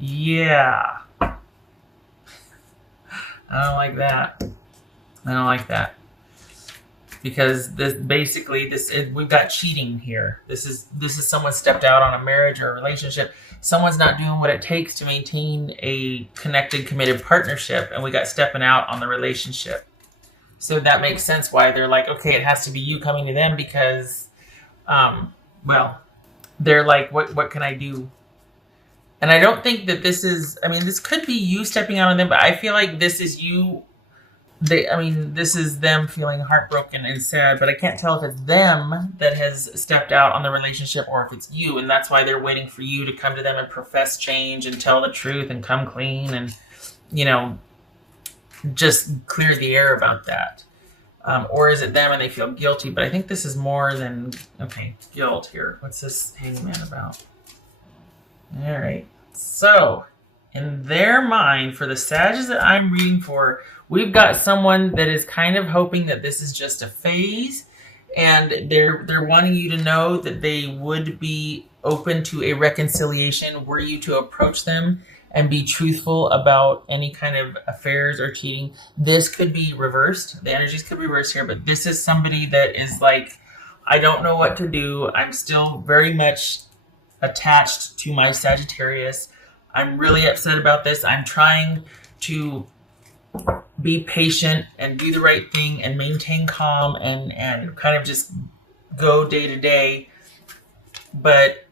Yeah. I don't like that. I don't like that. Because this basically we've got cheating here. This is someone stepped out on a marriage or a relationship. Someone's not doing what it takes to maintain a connected, committed partnership, and we got stepping out on the relationship. So that makes sense why they're like, okay, it has to be you coming to them because, well, they're like, what can I do? And I don't think that this is. I mean, this could be you stepping out on them, but I feel like this is you. This is them feeling heartbroken and sad, but I can't tell if it's them that has stepped out on the relationship or if it's you, and that's why they're waiting for you to come to them and profess change and tell the truth and come clean and, you know, just clear the air about that. Or is it them and they feel guilty? But I think this is more than, okay, guilt here. What's this hangman about? All right. So, in their mind, for the Sages that I'm reading for, we've got someone that is kind of hoping that this is just a phase, and they're wanting you to know that they would be open to a reconciliation were you to approach them and be truthful about any kind of affairs or cheating. This could be reversed. The energies could be reversed here, but this is somebody that is like, I don't know what to do. I'm still very much attached to my Sagittarius. I'm really upset about this. I'm trying to be patient and do the right thing and maintain calm and kind of just go day to day. But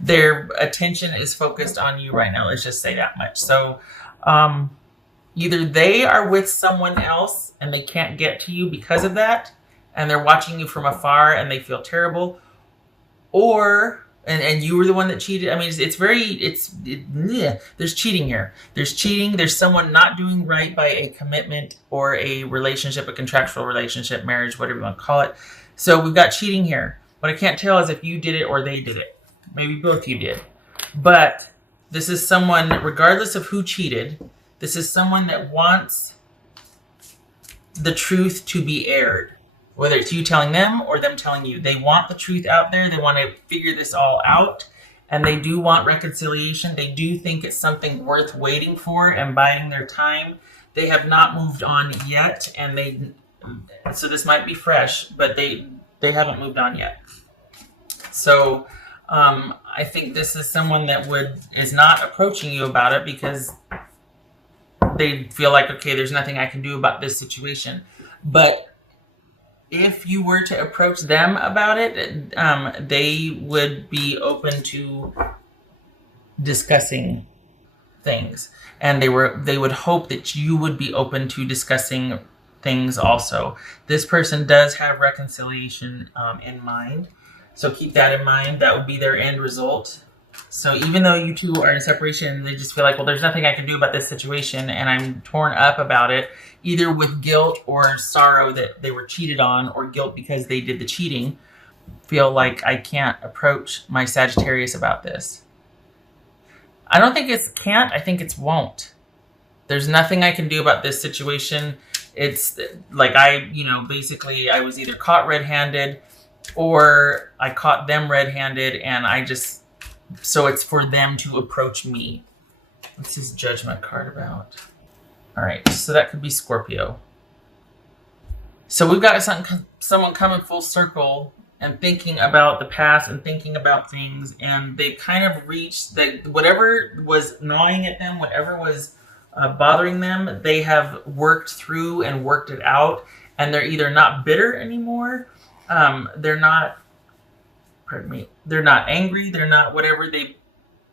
their attention is focused on you right now. Let's just say that much. So either they are with someone else and they can't get to you because of that, and they're watching you from afar and they feel terrible, or and you were the one that cheated. I mean, there's cheating here. There's cheating. There's someone not doing right by a commitment or a relationship, a contractual relationship, marriage, whatever you want to call it. So we've got cheating here. What I can't tell is if you did it or they did it. Maybe both of you did. But this is someone, regardless of who cheated, this is someone that wants the truth to be aired. Whether it's you telling them or them telling you. They want the truth out there. They want to figure this all out. And they do want reconciliation. They do think it's something worth waiting for and biding their time. They have not moved on yet. So this might be fresh, but they haven't moved on yet. So I think this is someone that is not approaching you about it because they feel like, okay, there's nothing I can do about this situation. But if you were to approach them about it, they would be open to discussing things, and they would hope that you would be open to discussing things also. This person does have reconciliation in mind, so keep that in mind. That would be their end result. So even though you two are in separation, they just feel like, well, there's nothing I can do about this situation, and I'm torn up about it, either with guilt or sorrow that they were cheated on, or guilt because they did the cheating. Feel like I can't approach my Sagittarius about this. I don't think it's can't. I think it's won't. There's nothing I can do about this situation. It's like basically I was either caught red-handed or I caught them red-handed, and so it's for them to approach me. What's his judgment card about? All right, so that could be Scorpio. So we've got someone coming full circle and thinking about the past and thinking about things, and they've kind of reached whatever was gnawing at them, whatever was bothering them, they have worked through and worked it out, and they're either not bitter anymore, they're not angry, they're not whatever, they've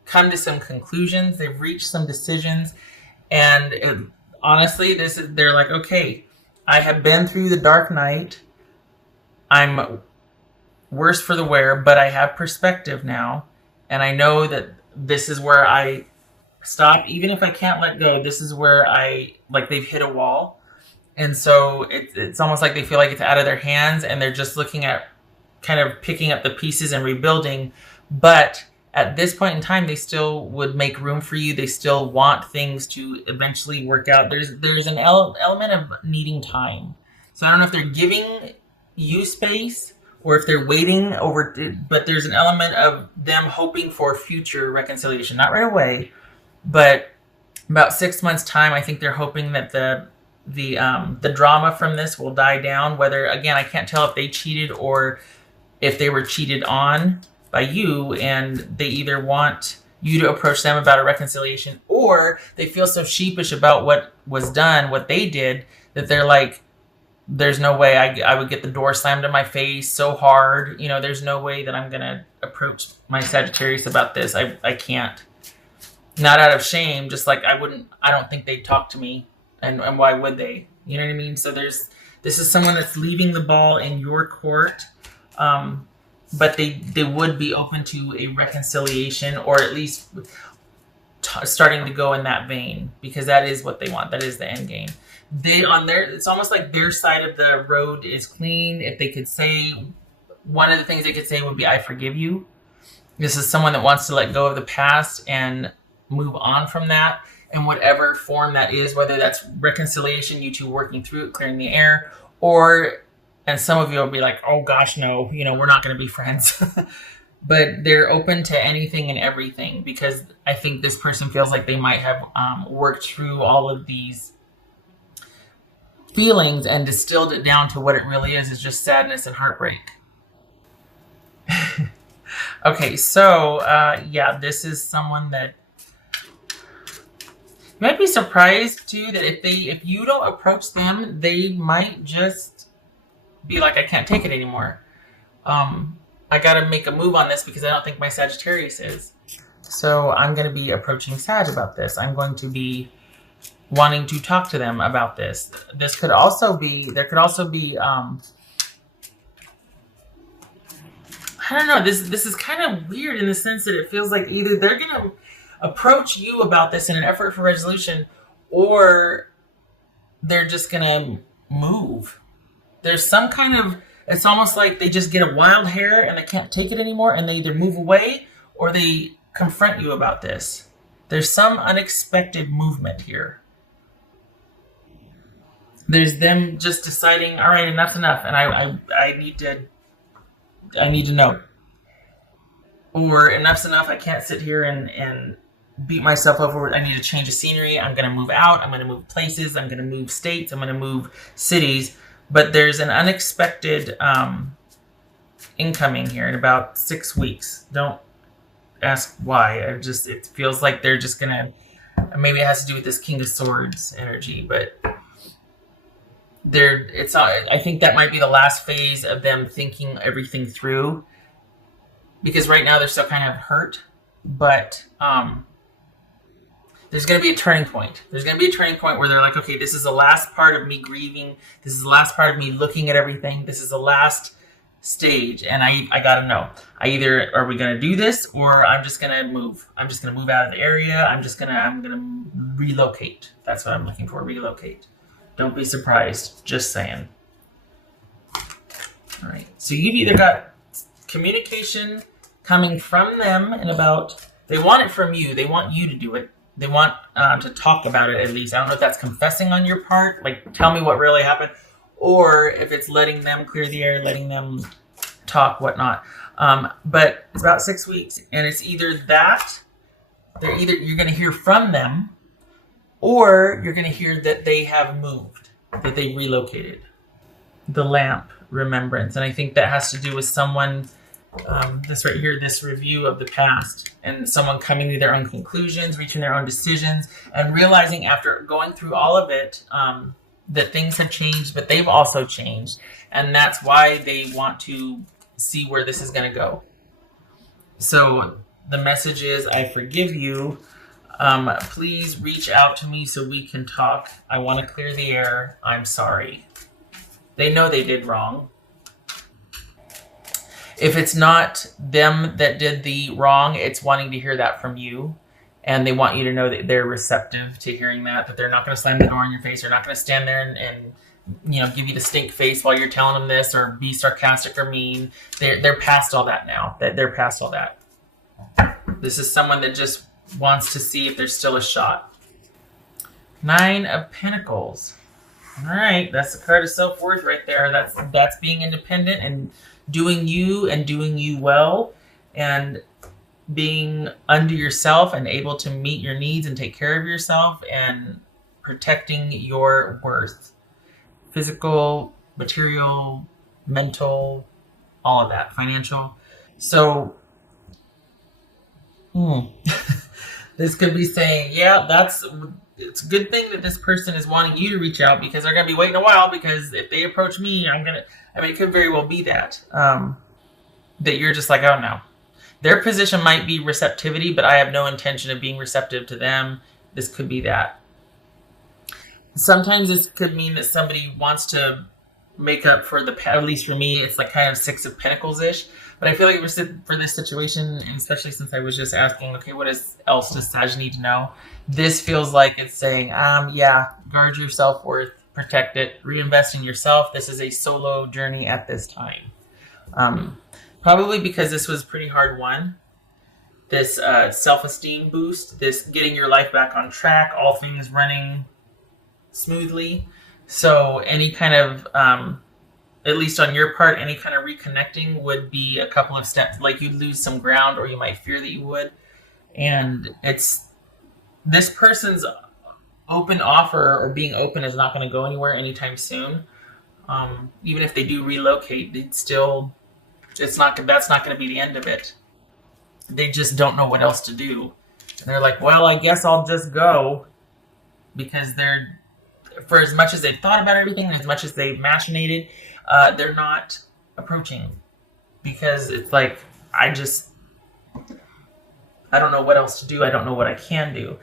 come to some conclusions, they've reached some decisions, and honestly, they're like, okay, I have been through the dark night, I'm worse for the wear, but I have perspective now, and I know that this is where I stop. Even if I can't let go, this is where they've hit a wall, and so it's almost like they feel like it's out of their hands, and they're just looking at kind of picking up the pieces and rebuilding. But at this point in time, they still would make room for you. They still want things to eventually work out. There's an element of needing time. So I don't know if they're giving you space or if they're waiting over, but there's an element of them hoping for future reconciliation, not right away, but about 6 months time. I think they're hoping that the drama from this will die down. Whether, again, I can't tell if they cheated or if they were cheated on by you, and they either want you to approach them about a reconciliation, or they feel so sheepish about what was done, what they did, that they're like, there's no way I would get the door slammed in my face so hard. You know, there's no way that I'm going to approach my Sagittarius about this. I can't. Not out of shame, just like I don't think they'd talk to me. And why would they? You know what I mean? So this is someone that's leaving the ball in your court. But they would be open to a reconciliation, or at least starting to go in that vein, because that is what they want. That is the end game. It's almost like their side of the road is clean. If they could say, one of the things they could say would be, I forgive you. This is someone that wants to let go of the past and move on from that in whatever form that is, whether that's reconciliation, you two working through it, clearing the air, and some of you will be like, oh gosh, no, we're not going to be friends. But they're open to anything and everything, because I think this person feels like they might have worked through all of these feelings and distilled it down to what it really is just sadness and heartbreak. Okay, so this is someone that you might be surprised too, that if you don't approach them, they might just be like, I can't take it anymore. I got to make a move on this because I don't think my Sagittarius is. So I'm going to be approaching Sag about this. I'm going to be wanting to talk to them about this. There could also be, I don't know, this is kind of weird in the sense that it feels like either they're going to approach you about this in an effort for resolution, or they're just going to move. There's some kind of, it's almost like they just get a wild hair and they can't take it anymore, and they either move away or they confront you about this. There's some unexpected movement here. There's them just deciding, all right, enough's enough, and I need to know. Or enough's enough, I can't sit here and beat myself over. I need to change the scenery. I'm going to move out. I'm going to move places. I'm going to move states. I'm going to move cities. But there's an unexpected incoming here in about 6 weeks. Don't ask why. It feels like they're just going to, maybe it has to do with this King of Swords energy, but I think that might be the last phase of them thinking everything through, because right now they're still kind of hurt, but there's going to be a turning point. There's going to be a turning point where they're like, okay, this is the last part of me grieving. This is the last part of me looking at everything. This is the last stage, and I got to know. Either are we going to do this, or I'm just going to move. I'm just going to move out of the area. I'm going to relocate. That's what I'm looking for, relocate. Don't be surprised. Just saying. All right. So you've either got communication coming from them and about, they want it from you. They want you to do it. They want to talk about it at least. I don't know if that's confessing on your part, like tell me what really happened, or if it's letting them clear the air, letting them talk, whatnot. But it's about 6 weeks, and it's either that, you're going to hear from them, or you're going to hear that they have moved, that they relocated. The lamp, remembrance. And I think that has to do with someone, this right here, this review of the past, and someone coming to their own conclusions, reaching their own decisions, and realizing after going through all of it that things have changed, but they've also changed. And that's why they want to see where this is going to go. So the message is, I forgive you. Please reach out to me so we can talk. I want to clear the air. I'm sorry. They know they did wrong. If it's not them that did the wrong, it's wanting to hear that from you. And they want you to know that they're receptive to hearing that they're not going to slam the door in your face. They're not going to stand there and give you the stink face while you're telling them this, or be sarcastic or mean. They're past all that now. They're past all that. This is someone that just wants to see if there's still a shot. 9 of Pentacles. All right, that's the card of self-worth right there. That's being independent and doing you and doing you well, and being under yourself and able to meet your needs and take care of yourself and protecting your worth, physical, material, mental, all of that, financial. So this could be saying, yeah, it's a good thing that this person is wanting you to reach out, because they're going to be waiting a while, because if they approach me, it could very well be that, that you're just like, oh no. Their position might be receptivity, but I have no intention of being receptive to them. This could be that. Sometimes this could mean that somebody wants to make up for at least for me, it's like kind of Six of Pentacles-ish. But I feel like for this situation, and especially since I was just asking, okay, what else does Sag need to know? This feels like it's saying, yeah, guard your self-worth, protect it, reinvest in yourself. This is a solo journey at this time. Probably because this was pretty hard won. This self-esteem boost, this getting your life back on track, all things running smoothly. So any kind of, at least on your part, any kind of reconnecting would be a couple of steps. Like you'd lose some ground, or you might fear that you would. And it's this person's open offer, or being open, is not going to go anywhere anytime soon. Even if they do relocate, that's not going to be the end of it. They just don't know what else to do. And they're like, well, I guess I'll just go, because for as much as they've thought about everything, and as much as they've machinated, they're not approaching, because it's like, I don't know what else to do. I don't know what I can do.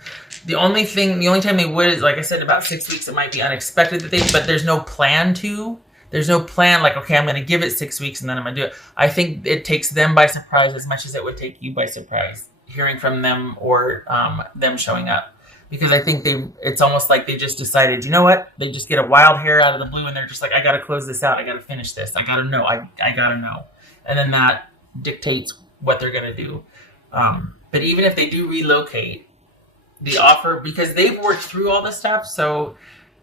The only time they would is, like I said, about 6 weeks. It might be unexpected but there's no plan to. There's no plan like, okay, I'm going to give it 6 weeks and then I'm going to do it. I think it takes them by surprise as much as it would take you by surprise, hearing from them, or them showing up. Because I think it's almost like they just decided, you know what? They just get a wild hair out of the blue, and they're just like, I got to close this out. I got to finish this. I got to know. I got to know. And then that dictates what they're going to do. But even if they do relocate, the offer, because they've worked through all this stuff, so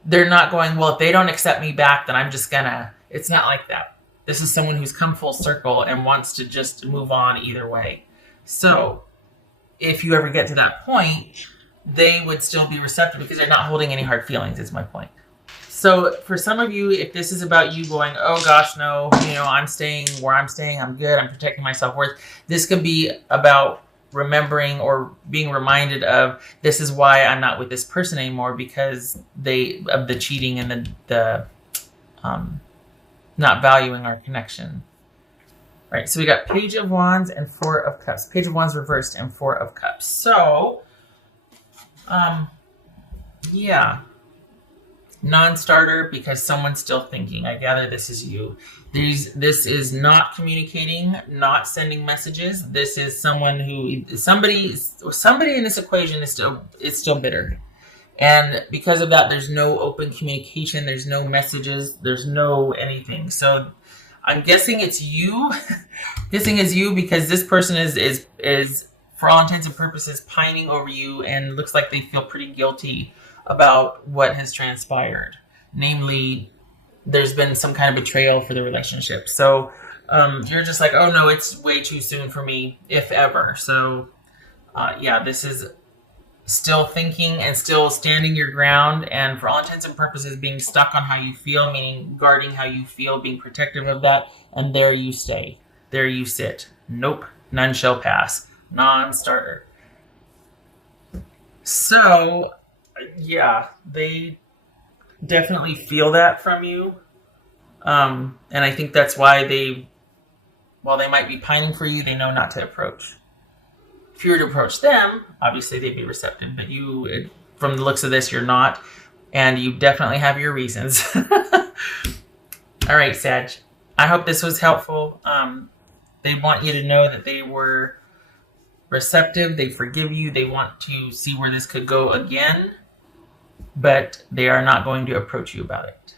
they're not going, well, if they don't accept me back, then I'm just gonna. It's not like that. This is someone who's come full circle and wants to just move on either way. So if you ever get to that point, they would still be receptive, because they're not holding any hard feelings, is my point. So for some of you, if this is about you going, oh gosh, no, I'm staying where I'm staying, I'm good, I'm protecting my self-worth, this could be about remembering or being reminded of, this is why I'm not with this person anymore, because of the cheating and the not valuing our connection. Right, so we got Page of Wands and Four of Cups. Page of Wands reversed and Four of Cups. So, yeah. Non-starter, because someone's still thinking. I gather this is you. This is not communicating, not sending messages. This is somebody in this equation is still bitter. And because of that, there's no open communication, there's no messages, there's no anything. So I'm guessing it's you. Guessing it's you, because this person is for all intents and purposes pining over you, and looks like they feel pretty guilty about what has transpired. Namely, there's been some kind of betrayal for the relationship. So you're just like, oh no, it's way too soon for me, if ever. So yeah, this is still thinking and still standing your ground, and for all intents and purposes being stuck on how you feel, meaning guarding how you feel, being protective of that, and there you stay. There you sit. Nope, none shall pass. Non-starter. So yeah, they definitely feel that from you. And I think that's why while they might be pining for you, they know not to approach. If you were to approach them, obviously they'd be receptive, but you, from the looks of this, you're not, and you definitely have your reasons. All right, Sag. I hope this was helpful. They want you to know that they were receptive, they forgive you, they want to see where this could go again, but they are not going to approach you about it.